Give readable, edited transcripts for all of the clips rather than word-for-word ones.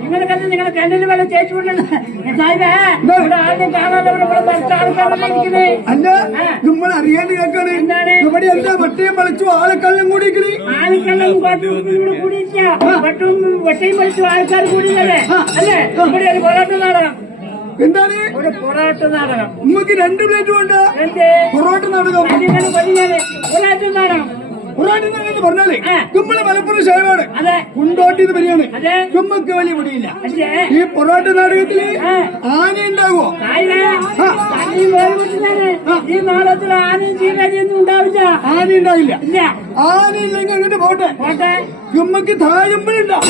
നിങ്ങളുടെ കണ്ണിന് വല്ല ചേച്ചു അല്ല നമ്മൾ അറിയാണ്ട് കേൾക്കാണ് ഇവിടെ എന്താ വട്ടയും പളിച്ചു ആളെക്കള്ളം കൂടി ആളെക്കള്ളം വട്ടയും പളിച്ചു ആൾക്കാർ കൂടിയല്ലേ അല്ലേ ഇവിടെ ഒരു പൊറാട്ട നാടകം എന്താണ് ഒരു പൊറാട്ട നാടകം നമുക്ക് 2 പ്ലേറ്റ് വേണ്ട പൊറോട്ട നാടകം പൊറാട്ട നാടകം എന്ന് പറഞ്ഞാലേ നമ്മള് മലപ്പുറം ഷേവാണ് കുണ്ടോട്ടിന്ന് വരികയാണ് നമുക്ക് വലിയ പിടിയില്ല ഈ പൊറോട്ട നാടകത്തില് ആന ഉണ്ടാവോ ഈ നാളത്തിൽ ആനയും ചീനരിയൊന്നും ഉണ്ടാവില്ല ആന ഉണ്ടാവില്ല ആന ഇല്ലെങ്കിൽ അങ്ങോട്ട് പോട്ടെ നമുക്ക് താഴമ്പളുണ്ടാവും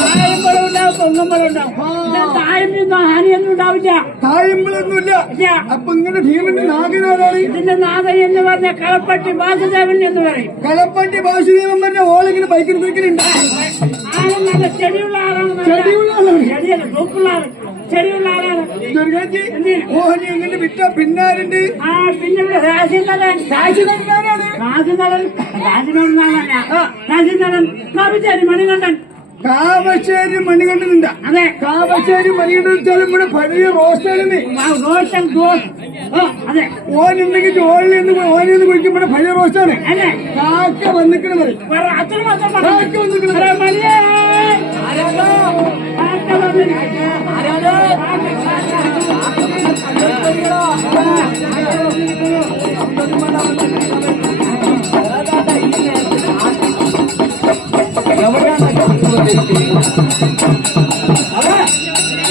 ആനയൊന്നും ഉണ്ടാവില്ല താഴമ്പളൊന്നുമില്ല അപ്പൊ ഇങ്ങനെ ടീമിന്റെ നാഗനാഥാണ് ഇതിന്റെ നാഥൻ എന്ന് പറഞ്ഞ കളപ്പട്ടി വാസുദേവൻ എന്ന് പറയും കളപ്പട്ടി വാസുദേവൻ പറഞ്ഞ ഓളിങ്ങനെ ബൈക്കിൽ ബൈക്കിലുണ്ട് നല്ല ചെടിയുള്ള ആളാണ് ചെടിയല്ല സൂപ്പുള്ള ആള് ചെടിയുള്ള ആളാണ് ദുർഗാജി ഓഹനി എങ്ങനെ വിറ്റ പിന്നാരുണ്ട് പിന്നെ കാവശ്ശേരി മണികണ്ഠൻ കാവശ്ശേരി മണികണ്ഠനുണ്ട് അതെ കാവശ്ശേരി മണികണ്ഠൻ വെച്ചാലും ഇവിടെ പഴയ റോസ്റ്റാണ് അതെ ഓനുണ്ടെങ്കിൽ ജോലിന്ന് ഓനെന്ന് കുഴിക്കുമ്പോൾ പഴയ റോസ്റ്റാണ് അതെ കാക്ക വന്നിക്കണ പറയും കാക്ക വന്നിക്കണ മണിയേ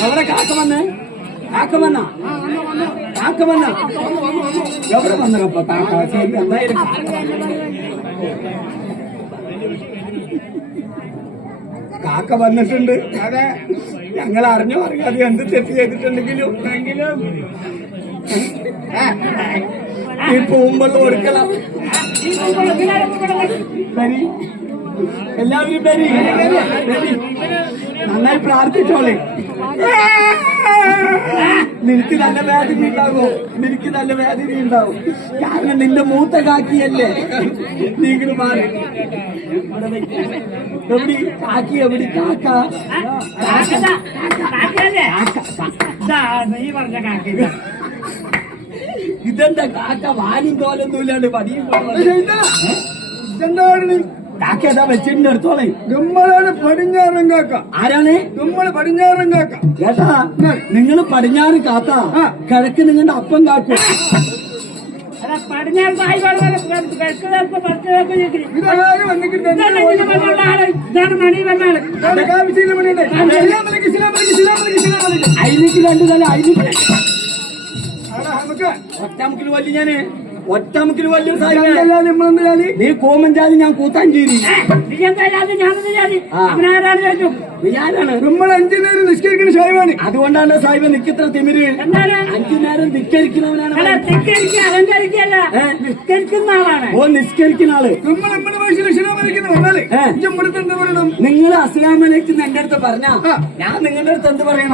എവിടെ കാക്കമന്ന എവിടെ വന്നപ്പോ കാക്ക ശരി എന്തായാലും കാക്ക വന്നിട്ടുണ്ട് അതെ ഞങ്ങൾ അറിഞ്ഞോ അറിയാതെ എന്ത് തെറ്റ് ചെയ്തിട്ടുണ്ടെങ്കിലും ഈ പൂമ്പെള്ളം കൊടുക്കണം എല്ലാവരും വരി. നന്നായി പ്രാർത്ഥിച്ചോളെ. നിനക്ക് നല്ല വേദന ഉണ്ടാകും, നിനക്ക് നല്ല വേദന ഉണ്ടാവും. കാരണം നിന്റെ മൂത്ത കാക്കിയല്ലേ. നീ ഇങ്ങോട്ട് മാറി. എവിടെ കാക്കി, എവിടെ കാക്ക? നീ പറഞ്ഞ കാക്കി ഇതെന്താ കാക്ക? വാനും തോലൊന്നും ഇല്ലാണ്ട് പതിയും ഇതെന്താണ് കാക്ക ഏതാ വെച്ചിട്ടുണ്ട് എടുത്തോളെ. നമ്മളാണ് പടിഞ്ഞാറൻ കാക്ക. ആരാണ്? നമ്മള് പടിഞ്ഞാറൻ കാക്ക. കേട്ടാ, നിങ്ങൾ പടിഞ്ഞാറ് കാത്ത, കിഴക്ക് നിങ്ങളുടെ അപ്പം കാക്കും. പടിഞ്ഞാറ് തായ് ഇതാരും വന്നിട്ട് ഇതാണ് മണി വന്നാള്. അയിലേക്ക് രണ്ടു തല, അയിലേക്ക് നമുക്ക് ഒറ്റമുക്കിൽ വലിയ ഞാന്, ഒറ്റമുക്കിൽ വലിയ സാരി. നമ്മളെന്ത് ജാതി? നീ കോമൻ ജാതി, ഞാൻ കൂത്താഞ്ചേരി. നീ എന്താ ജാതി? ഞാനെന്താ ജാതി? അവനാരാണ് ചോദിച്ചു. ഞാനാണ്. നമ്മൾ 5 നേരം നിഷ്കരിക്കുന്ന സാഹിബാണ്. അതുകൊണ്ടാണ് സാഹിബ് നിക്കിത്ര തിമിര്. എന്താണ് 5 നേരം ധിക്കരിക്കുന്നവനാണ്. തിക്കരിക്കുക, അഹങ്കരിക്കല്ല, നിസ്കരിക്കുന്ന ആളാണ്. ഓ, നിസ്കരിക്കുന്ന ആള്. നമ്മൾ നമ്മുടെ ഭാഷയിൽ ഇസ്ലാമലിക്കുന്ന പറഞ്ഞാല് ഇവിടുത്തെ എന്താ പറയണം? നിങ്ങൾ അസ്സലാമു അലൈക്കും എന്റെ അടുത്ത് പറഞ്ഞ ഞാൻ നിങ്ങളുടെ അടുത്ത് എന്ത് പറയണം?